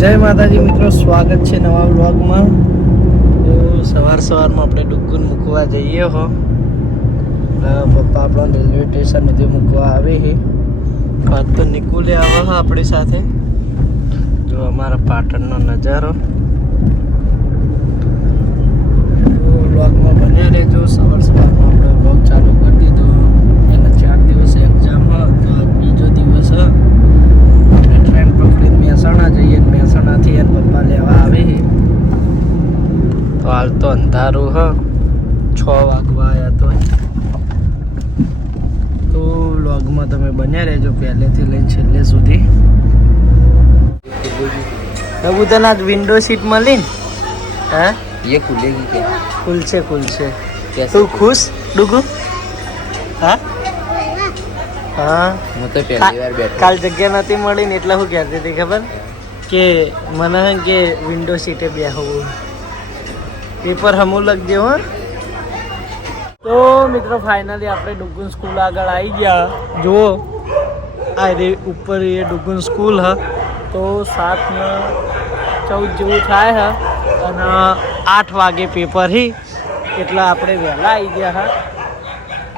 જય માતાજી મિત્રો, સ્વાગત છે નવા વ્લોગમાં. તો સવારમાં આપણે ડુગ્ગુન મૂકવા જઈએ હો. પપ્પા આપણા રેલવે સ્ટેશન સુધી મૂકવા આવે છે. આજ તો નિકુલે આવે છે આપણી સાથે. જો અમારા પાટણનો નજારો. વ્લોગમાં બન્યા રહેજો. સવારમાં આપણે વ્લોગ ચાલુ કરી દીધો. એના 4 દિવસ એક્ઝામ હોય તો બીજો દિવસ ટ્રેન પકડીને મહેસાણા જઈએ. મહેસાણાથી એને પપ્પા લેવા આવે છે. તો હાલ તો અંધારું હ 6 વાગવા આવ્યા. તો વ્લોગમાં તમે બન્યા રહેજો પહેલેથી લઈને છેલ્લે સુધી. તબુ તને આજ વિન્ડો સીટ મળી ને? હા, ये खुलेगी क्या? ખુલશે ખુલશે. कैसे? તું ખુશ ડુગુ? હા હા. मैं तो पहली बार बैठा કાલ જગ્યા નથી મળી ને એટલે હું કહેતી હતી ખબર કે મને કે વિન્ડો સીટે બેહવું. પેપર હમું લખજો હો. તો મિત્રો ફાઇનલી આપણે ડુગુન સ્કૂલ આગળ આવી ગયા. જુઓ આ રે ઉપર એ ડુગુન સ્કૂલ હ. તો 7:14 જેવું થાય હ અને 8 વાગે પેપર હી એટલે આપણે વહેલા આવી ગયા હા.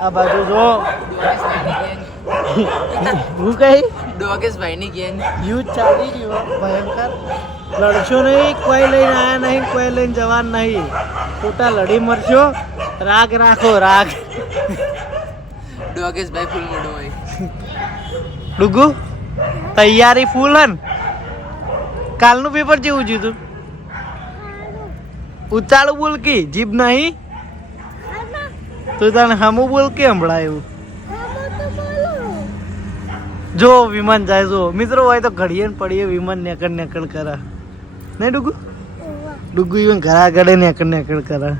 આ બાજુ જો હું કઈ डॉगेस भाई नहीं किया યુદ્ધ ચાલી રહ્યો ભયંકર. લડશો નહીં, કોઈ લઈને આયા નહીં, કોઈ લઈને જવાન નહીં. ખોટા લડી મરશો. રાગ રાખો રાગ. डॉगेस भाई फुल मोडो भाई ડુગુ તૈયારી ફૂલ હન. કાલનું પેપર જેવું જ્યું તું? ઉચાળું બોલ કે જીભ નહીં. તું તને હમું બોલ કે હમણાં એવું. જો વિમાન જાય. જો મિત્રો હોય તો ઘડીએ ને પડીએ વિમાન નેકળ કરે નહીં ડુગુ? ડુગુ ઇવન ઘર આગળ નેકળ કરે.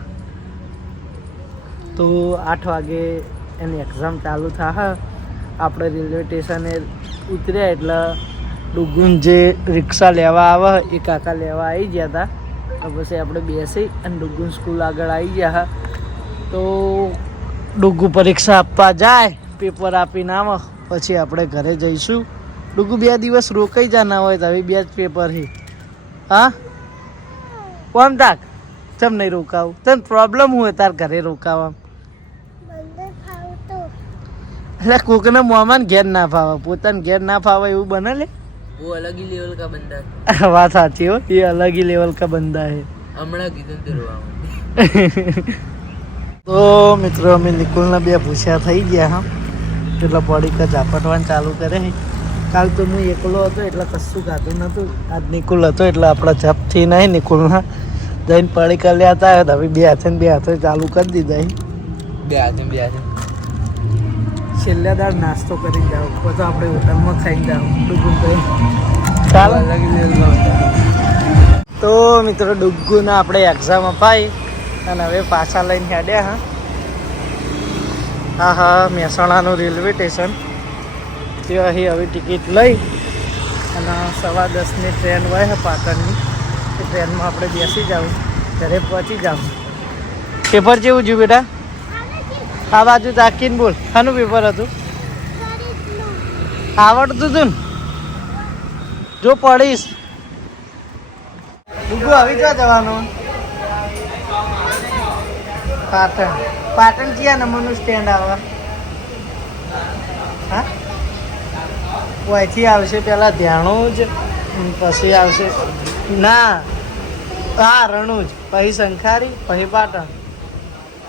તો 8 વાગે એની એક્ઝામ ચાલુ થાય. આપણે રેલવે સ્ટેશને ઉતર્યા એટલે ડુગુન જે રિક્ષા લેવા આવે એ કાકા લેવા આવી ગયા હતા. તો પછી આપણે બેસી અને ડુગુન સ્કૂલ આગળ આવી ગયા. તો ડુગુ પરીક્ષા આપવા જાય, પેપર આપીને આવે પછી આપણે ઘરે જઈશું. ડુગુ 2 દિવસ રોકાઈ જા ના હોય તો હવે 2 જ પેપર છે. હા કોમ તાક ચમ નહીં રોકાવું? તને પ્રોબ્લેમ હોય તાર ઘરે રોકાવા? એટલે કોકને મોમાં ઘેર ના ફાવે, પોતાને ઘેર ના ફાવે એવું બને લે. वो अलग ही लेवल का बंदा है વાત સાચી હો. એ અલગ ही લેવલ કા બંદા હે. हमारा किधर तेरे वहाँ તો મિત્રો અમે નિકુલના 2 ભૂસ્યા થઈ ગયા હા. એટલે પડીકા ઝાપટવાનું ચાલુ કરે છે. કાલ તો હું એકલો હતો એટલે કશું ખાતું નહોતું. આજ નિકુલ હતો એટલે આપણા ઝપથી નહીં નિકુલના જઈને પડીકા લેતા આવ્યો. હવે 2 હાથે ચાલુ કરી દીધા. બે હાથે છેલ્લા દાળ નાસ્તો કરી જાઓ પછી આપણે હોટલમાં ખાઈ જાઓ. ડુગ્ગુ ચાલો. તો મિત્રો ડુગ્ગુને આપણે એક્ઝામ અપાઈ અને હવે પાછા લઈને હેડ્યા. હા મહેસાણાનું રેલવે સ્ટેશન. તે અહીં હવે ટિકિટ લઈ અને 10:15ની ટ્રેન હોય છે પાટણની. એ ટ્રેનમાં આપણે બેસી જાઉં, ઘરે પહોંચી જાઉં. પેપર જેવું જોયું બેટા? આ બાજુ તાકીને બોલ. શાનું પેપર હતું? આવડતું હતું ને? જો પડીશ. ડુગ્ગુ આવી ક્યાં જવાનું? પાટણ ક્યાં નંબરનું સ્ટેન્ડ આવે? હા અહીંથી આવશે પહેલાં ધ્યાણું જ, પછી આવશે ના હા રણુજ, પછી શંખારી, પછી પાટણ.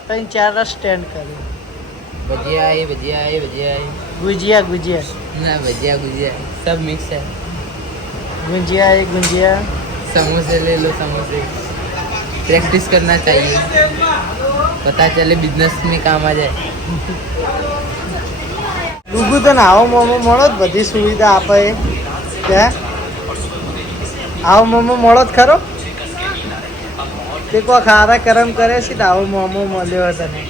3-4 સ્ટેન્ડ કર્યું. भजिया आए ગુજિયા ना भजिया सब मिक्स है. ગુંજિયા समोसे ले लो समोसे. प्रैक्टिस करना चाहिए, पता चले बिजनेस में काम आ जाए. ડુગ્ગુ તને આવો મોમો મળો જ બધી સુવિધા આપે કે આવો મોમો મળો જ ખરો? તે કોઈ ખારા કરમ કરે છે ને આવો મોમો મળ્યો તને?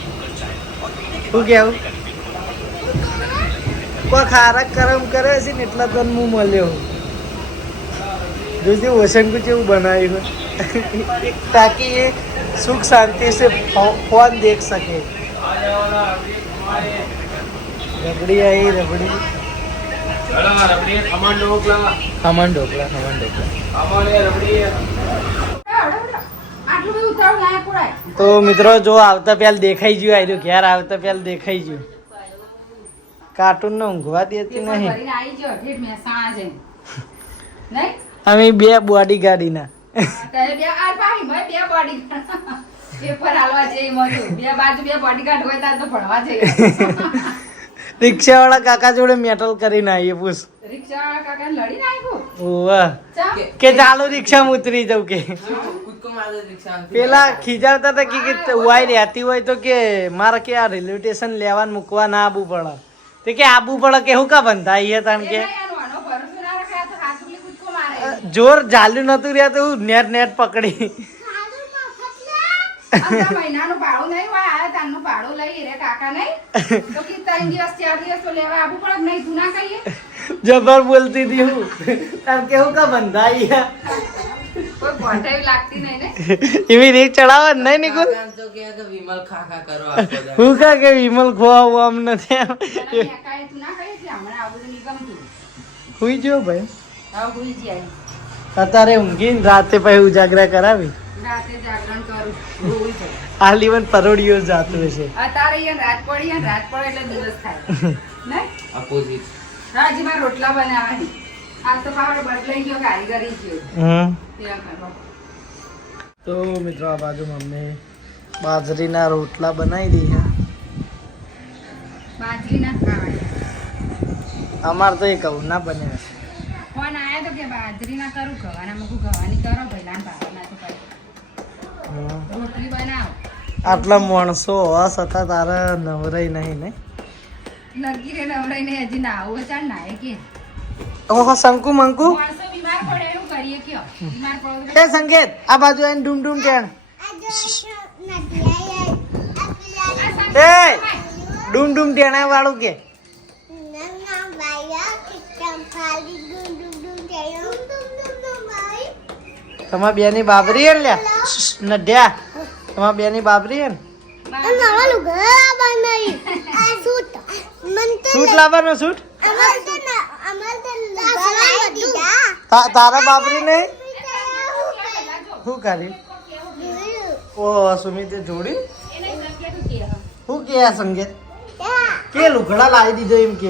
શું કેવું? કોઈ ખારા કરમ કરે છે ને એટલા તને હું મળ્યો. જોજે ઓશંકુ કેવું બનાવ્યું તાકી એ સુખ શાંતિ से फोन देख सके. रबड़ी आई रबड़ी. ખમણ ઢોકળા તો મિત્રો જો આવતા પહેલા દેખાઈ ગયું આવ્યું ઘેર આવતા પહેલા દેખાઈ ગયું કાર્ટૂન ને ઊંઘવા દેતી નહીં અમે બે બોડી ગાડીના રિક્ષા વાળા કાકા જોડે મેટલ કરીને આવીએ પૂછ કે ચાલો રિક્ષામાં ઉતરી જાવ કે પેલા ખીજાવતા હતા કે વાય રહેતી હોય તો કે મારે કે આ રેલવે સ્ટેશન લેવા મૂકવા ના આવવું પડે તો કે આવવું પડે કે હું કા બંધા આવીએ તાણ કે જોર ચાલ્યું નતું રહ્યા તો નેટ નેટ પકડી મહિનાનું ભાડું નહીં હોય આ તારનું ભાડું લઈ રે કાકા નહીં તો કે 3 દિવસ 4 દિવસ તો લેવા આવવું પડે નહીં તું ના કહીએ જબર બોલતી હતી હું તાર કેવું કા બંધાઈ કોઈ ભોટાઈ લાગતી નહીં ને એવી રીત ચડાવવા નહીં નિકુલ તો કે વિમલ ખાખા કરો હું કા કે વિમલ ખોવા આમ નથી તું ના કહીએ હમણાં આવું નહીં ગમતું હુઈ જો ભાઈ આવ ભૂલી જાય અત્યારે ઊંઘીને રાતે પછી ઉજાગરા કરાવી રાતે જાગરણ કરું રોઈ જાય આલીવન પરોડીઓ જાતું હશે અત્યારે અહીંયા રાત પડે એટલે દિવસ થાય ને અપોઝિટ હાજી મારે રોટલા બનાવવાની આ તો પાવડો બદલાઈ ગયો કારીગરી ગયો ત્યાં કરવા તો મિત્રો આ બાજુ મમ્મી બાજરીના રોટલા બનાવી દીધા બાજરી ના ખાવાની અમાર તો એ કહું ના બન્યા ફોન આયા તો કે બાજરી ના કરું ગવાના મૂકું ગવાની કરો ભઈલાન ભાવના તો કરી રોટલી બનાવ આટલા માણસો હોવા છતાં તારે નવરાઈ નહીં ને લગી રે નવરાઈ ને હજી ના આવું ચાલ નાય કે ઓહો શંકુ મંકુ માણસો બીમાર પડે એવું કરીએ કયો બીમાર પડો એ સંકેત આ બાજુ આઈને ડૂમ ડૂમ કેણ એ ડૂમ ડૂમ ટેણા વાળું કે તમાર બેની બાબરી હે લ્યા નડ્યા તમાર બેની બાબરી હે સૂટ લાવવાનો સૂટ તારા બાબરી નહીં શું કરી ઓ સુમિતે જોડી શું કે આ સંગીત કે લુગડા લાવી દીધો એમ કે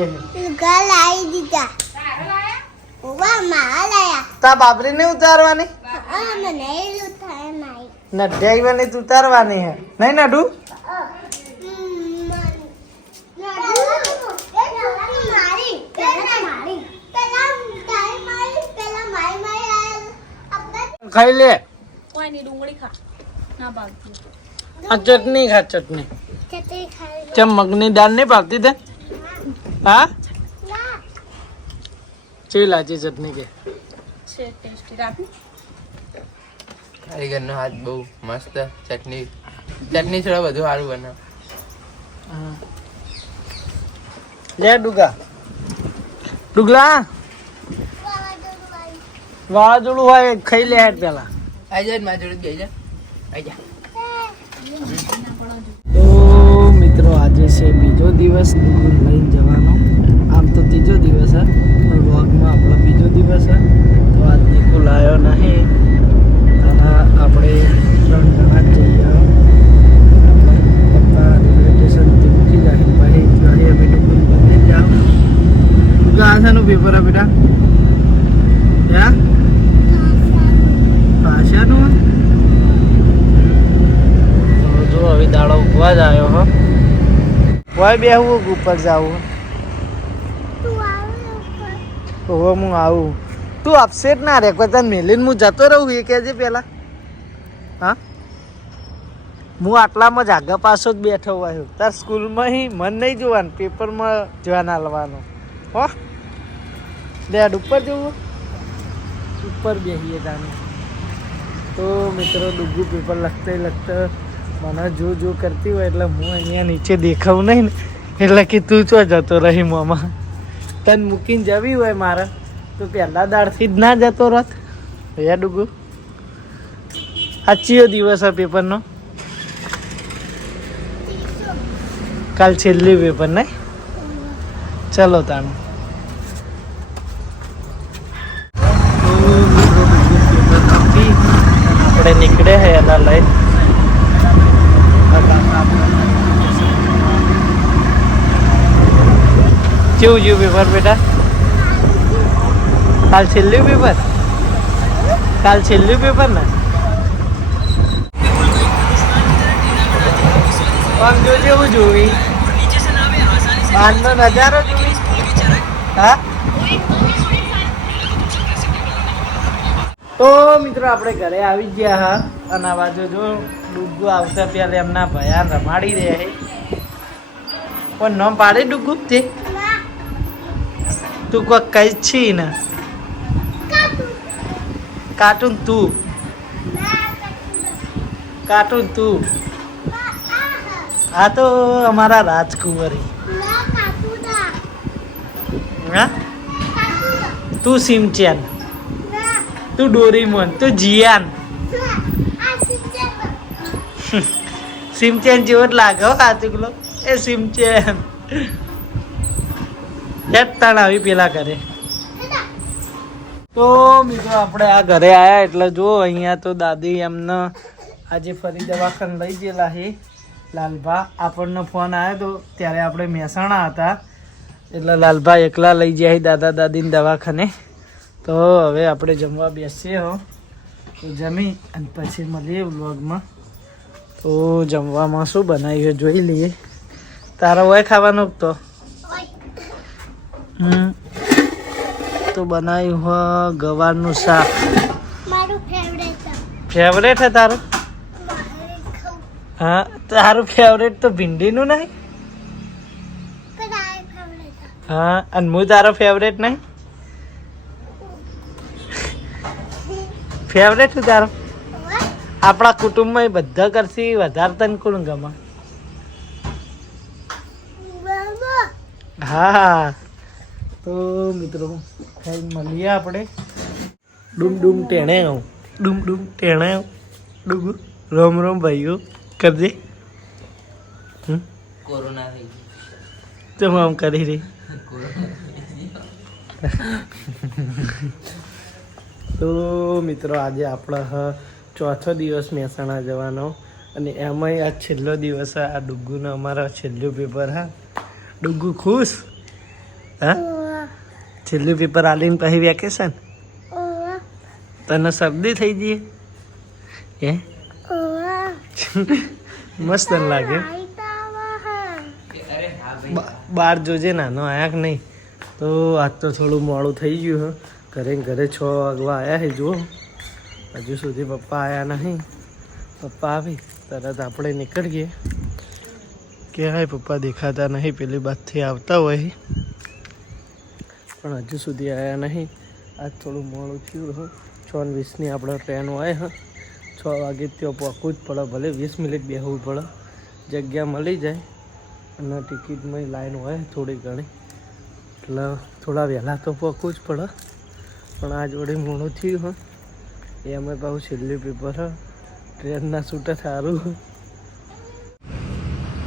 તા બાબરી ને ઉતારવાની નઢિયા ને ઉતારવાની હે નહીં નડુ ખાઈ લે આ ચટણી ખા ચટણી ચમ મગની દાળ નહીં ભાવતી તે હા કેવી લાગી ચટણી કે કારીગરનો હાથ બહુ મસ્ત ચટણી છોડા બધું સારું બનાવ લે ડુગા ડુગલા વાવાઝોડું હોય ખાઈ લે હેડ પેલા આઈ જાય મારી જોડે જઈ જા આઈ જા તો મિત્રો આજે છે બીજો દિવસ ડુગુન લઈને જવાનો આમ તો ત્રીજો દિવસ હે પણ વ્લોગમાં આપણો બીજો દિવસ હે તો આજ નિકુલ આવ્યો નહીં અને આપણે 3 જણા જ જઈએ પપ્પા રેલવે સ્ટેશનથી મૂકી જાય પછી જોડે અમે ડુગુન બંને જ જાઓ ડુગા આ શાનું પેપર હે બેટા હે ભાષાનું જો હવે દાડો ઉગવા જ આવ્યો હો હોય બેહવું ઉપર જાવું હવે હું આવું તું અપસેટ ના રે કોઈ તને મેલીને હું જતો રહું એ કહેજે પેલા હા હું આટલામાં જ આગળ પાછો જ બેઠો હોય તાર સ્કૂલમાં મન નહીં જોવાનું પેપરમાં ધ્યાન આલવાનું હો ડેડ ઉપર જવું ઉપર બેસીએ તાને તો મિત્રો ડુગુ પેપર લખતા મને જો કરતી હોય એટલે હું અહીંયા નીચે દેખાવું નહીં ને એટલે કે તું ચો જતો રહી મામા તને મૂકીને જવી હોય મારે તો પહેલા દાડથી જ ના જતો રથ હે ડુગુ સાચીઓ દિવસ આ પેપરનો કાલ છેલ્લી પેપર નહીં ચલો તાનું નીકળે છે એના લઈ કેવું જેવું પેપર બેટા કાલ છેલ્લું પેપર ને આમ જોજે હું જોવી બહારનો નજારો જોવી હા તો મિત્રો આપણે ઘરે આવી ગયા હા અને આ બાજુ જો ડુગ્ગુ આવતા પહેલા એમના ભયાન રમાડી રહ્યા છે પણ નામ પાડે ડુગ્ગુ તે તું કોઈ કઈ છી ને કાર્ટૂન તું આ તો અમારા રાજકુંવરી હા તું સિમચેન તું ડોરીમોન તું જીયાન સિમચેન જેવો જ લાગે હો કાચુકલો એ સિમચેન એક તાણ આવી પેલા ઘરે તો મિત્રો આપણે આ ઘરે આવ્યા એટલે જો અહીંયા તો દાદી એમને આજે ફરી દવાખાને લઈ ગયેલા છે લાલભા આપણને ફોન આવ્યો તો ત્યારે આપણે મહેસાણા હતા એટલે લાલભા એકલા લઈ ગયા છે દાદા દાદીને દવાખાને તો હવે આપણે જમવા બેસીએ હો તો જમી અને પછી મળીએ વ્લોગમાં તો જમવામાં શું બનાવ્યું જોઈ લઈએ તારો હોય ખાવાનું તો તો બનાવ્યું હો ગવારનું શાક ફેવરેટ હે તારું હા તારું ફેવરેટ તો ભીંડીનું નહીં હા અને હું તારો ફેવરેટ નહીં ફેવરેટ છે તારો આપણા કુટુંબમાં બધા કરતી વધારે તને કોણ ગમે હા તો મિત્રો ખાઈ મળીએ આપણે ડૂમ ટેણે આવું ડૂમ ટેણે આવું ડૂગુ રોમ ભાઈઓ કરજે કોરોના થઈ તો હું આમ કરી રહી તો મિત્રો આજે આપણા ચોથો દિવસ મહેસાણા જવાનો અને એમાંય આ છેલ્લો દિવસ આ ડુગ્ગુનો અમારા છેલ્લું પેપર હા ડુગ્ગુ ખુશ હા છેલ્લું પેપર આલીને પછી વેકેશન તને શરદી થઈ જઈએ હે મસ્ત લાગે બાર જોજે નાનો આયા કે નહીં તો આજ તો થોડું મોડું થઈ ગયું ઘરે 6 વાગવા આવ્યા છે જુઓ હજુ સુધી પપ્પા આવ્યા નહીં પપ્પા આવી તરત આપણે નીકળીએ કે હાય પપ્પા દેખાતા નહીં પેલી બાજુથી આવતા હોય પણ હજુ સુધી આવ્યા નહીં આજ થોડું મોડું થયું 6:20ની આપણે ટ્રેન હોય 6 વાગે ત્યાં પહોંચવું જ પડે ભલે 20 મિનિટ બેસવું પડે જગ્યા મળી જાય અને ટિકિટમાં લાઈન હોય થોડી ઘણી એટલે થોડા વહેલા તો પહોંચવું જ પડે પણ આ જોડે મોડું થયું એ અમે પાછું છેલ્લું પેપર ટ્રેનના છૂટે સારું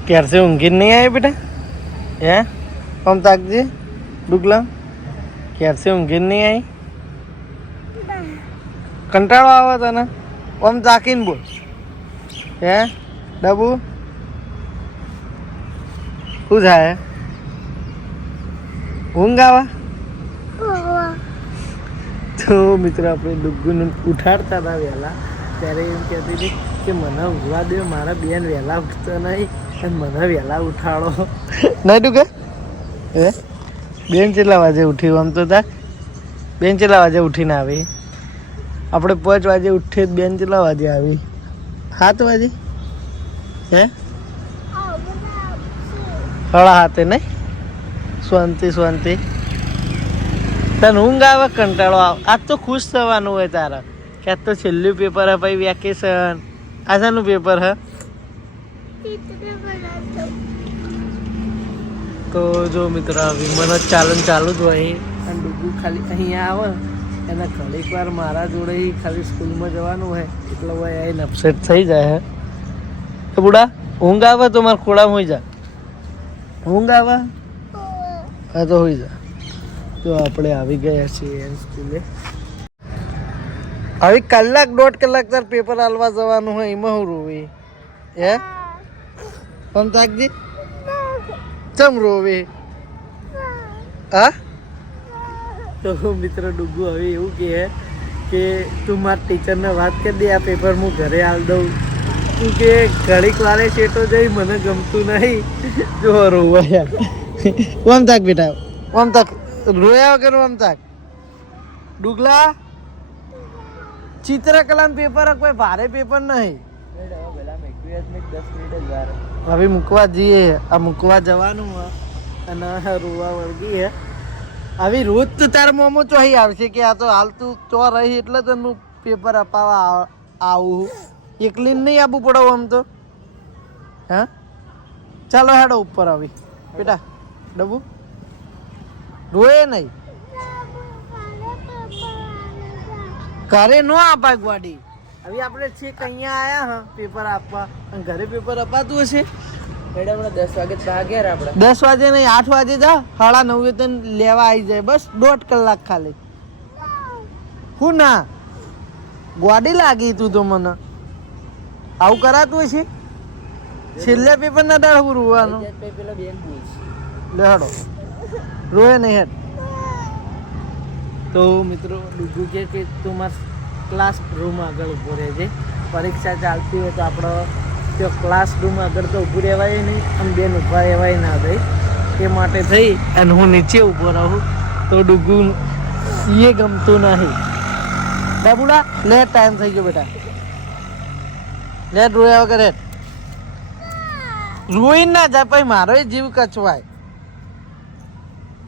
ક્યારથી ઊંઘી નહીં આવી બેટા હે આમ તાકજે ડુગલા ક્યારથી ઊંઘી નહીં આવી કંટાળો આવે તને આમ તાકીને બોલ હે ડબુ શું થાય ઊંઘ આવે તો મિત્રો આપણે ડુગ્ગુને ઉઠાડતા હતા વહેલા ત્યારે એમ કહેતી હતી કે મને ઊંઘવા દે મારા બેન વહેલા ઉઠતા નહીં અને મને વહેલા ઉઠાડો નહીં ડુગે હે બેન કેટલા વાગે ઉઠ્યું આમ તો તાર બેન કેટલા વાગે ઉઠીને આવી આપણે 5 વાગે ઉઠીએ બેન કેટલા વાગે આવી 7 વાગે હે 7:30 નહીં શાંતિ તને ઊંઘ આવે કંટાળો આવે આજ તો ખુશ થવાનું હોય તારા કે આજ તો છેલ્લું પેપર હે ભાઈ વેકેશન આ શાનું પેપર હે તો જો મિત્રો વિમાનો ચાલુ જ હોય અને ડુગ્ગુ ખાલી અહીંયા આવે એના ઘણીક વાર મારા જોડે ખાલી સ્કૂલમાં જવાનું હોય એટલે હોય આવીને અપસેટ થઈ જાય હે બુડા ઊંઘ આવે તો મારા ખોળામાં હોઈ જા ઊંઘ આવે હા તો હોઈ જા તો આપણે આવી ગયા છીએ સ્કૂલે હવે કલાક 1.5 કલાક તાર પેપર આલવા જવાનું હોય એમાં હું રોવે હે પમતાકજી ચમ રોવે હા તો મિત્ર ડુગુ હવે એવું કહે કે તું મારા ટીચરને વાત કરી દે આ પેપર હું ઘરે આલ દઉં તું કે ઘડીક વારે શેટો જઈ મને ગમતું નહીં જો રોવા ઓમ તાક બેટા ઓમ તાક રોયા વગર ઓમ તાક ડુગલા ચિત્રકલાનું પેપર કોઈ ભારે પેપર નહીં હવે મૂકવા જઈએ આ મૂકવા જવાનું અને રોવા વળગી હે હવે રોજ તો તારા મોમો ચોહી આવશે કે આ તો હાલ તું ચો રહી એટલે તને પેપર અપાવવા આવું એકલી નહીં આવવું પડે આમ તો હા ચાલો હેડો ઉપર આવી બેટા ડબુ રોએ નહીં ઘરે નો અપાય ગાડી હવે આપણે છેક અહીંયા આયા હા પેપર આપવા અને ઘરે પેપર અપાતું હશે મેડમ 10 વાગે ભાગ્યા આપણે 10 વાગે નહીં 8 વાગે જા 9:30 તને લેવા આવી જાય બસ 1.5 કલાક ખાલી હું ના ગાડી લાગી તું તો મને આવું કરાતું હશે છેલ્લે પેપર ના દાડ હું રોવાનું પેલો બેન પૂછ લે હેડો રોય નહીં હેડ તો મિત્રો ડુગુ કે તું મારા ક્લાસ રૂમ આગળ ઊભો રહેજે પરીક્ષા ચાલતી હોય તો આપણો તો ક્લાસરૂમ આગળ તો ઊભું રહેવાય નહીં અને બેન ઊભા રહેવાય ના દે તે માટે થઈ અને હું નીચે ઊભો રહું તો ડુગુ એ ગમતું નહીં બાબુડા લે ટાઈમ થઈ ગયો બેટા લે રોયા વગર હેડ રોઈ ના જાય પછી મારો જીવ કચવાય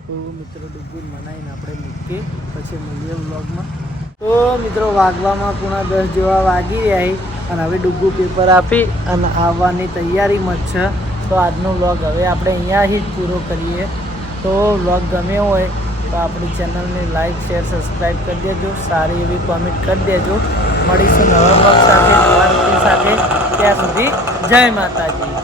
તો મિત્રો ડુગુ મનાઈને આપણે મૂકીએ પછી મળીએ વ્લોગમાં તો મિત્રો વાગવામાં પૂણા 10 જેવા વાગી રહ્યા અને હવે ડુગુ પેપર આપી અને આવવાની તૈયારીમાં જ છે તો આજનો વ્લોગ હવે આપણે અહીંયાથી જ પૂરો કરીએ તો વ્લોગ ગમ્યો હોય તો આપણી ચેનલને લાઈક શેર સબસ્ક્રાઈબ કરી દેજો સારી એવી કોમેન્ટ કરી દેજો મળીશું નવા વ્લોગ સાથે નવા રૂટીન સાથે ત્યાં સુધી જય માતાજી.